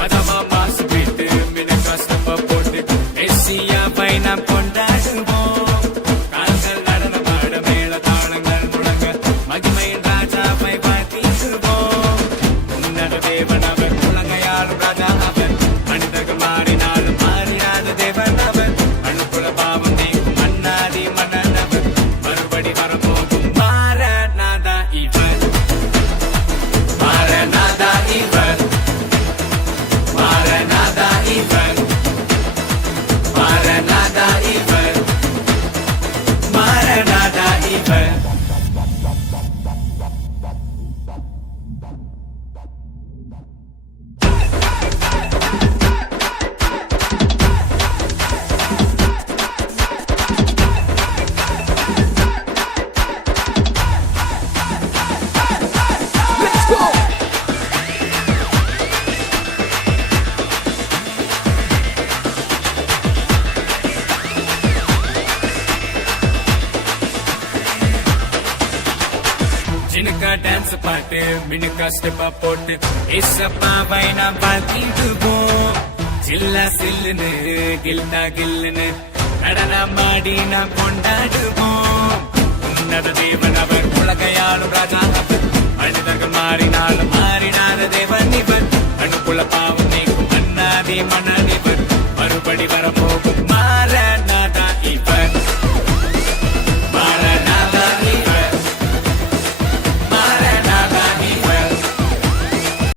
மதமா மாசு வீட்டு மின கஷ்டப்ப போட்டு மெஸ்ஸியா பையனா கொண்டாடுவோம். கால்கள் நடன பாட மேல தாளங்கள் முழங்க மகிமையின் ராஜாவை பார்த்திடுவோம். உன்னத தேவன் அவர், உலகையாளும் ராஜா அவர், மனிதர்கள் மாறினாலும் மாறினாத தேவன் அவர், அணுக்குல பாவம் நீக்கும் மன்னாதி மன்னன் அவர், மறுபடி வரப்போகும் மாரநாதா இவர், மாரநாதா இவர், மாரநாதா இவர், மாரநாதா இவர், மாரநாதா இவர். ஜினுக்கா டான்ஸ் பாட்டு மினுக்கா ஸ்டெப்பா போட்டு ஏசப்பாவை நாம் பார்த்திடுவோம். சில்லா சில்லுன்னு கில்னா கில்லுன்னு நடனமாடி நாம் கொண்டாடுவோம். உன்னத தேவன் அவர், உலகையாளும் ராஜா அவர், மனிதர்கள் மாறினாலும் மாறினாத தேவன் இவர், அணுக்குள்ள பாவம் நீக்கும் மன்னாதி மன்னர்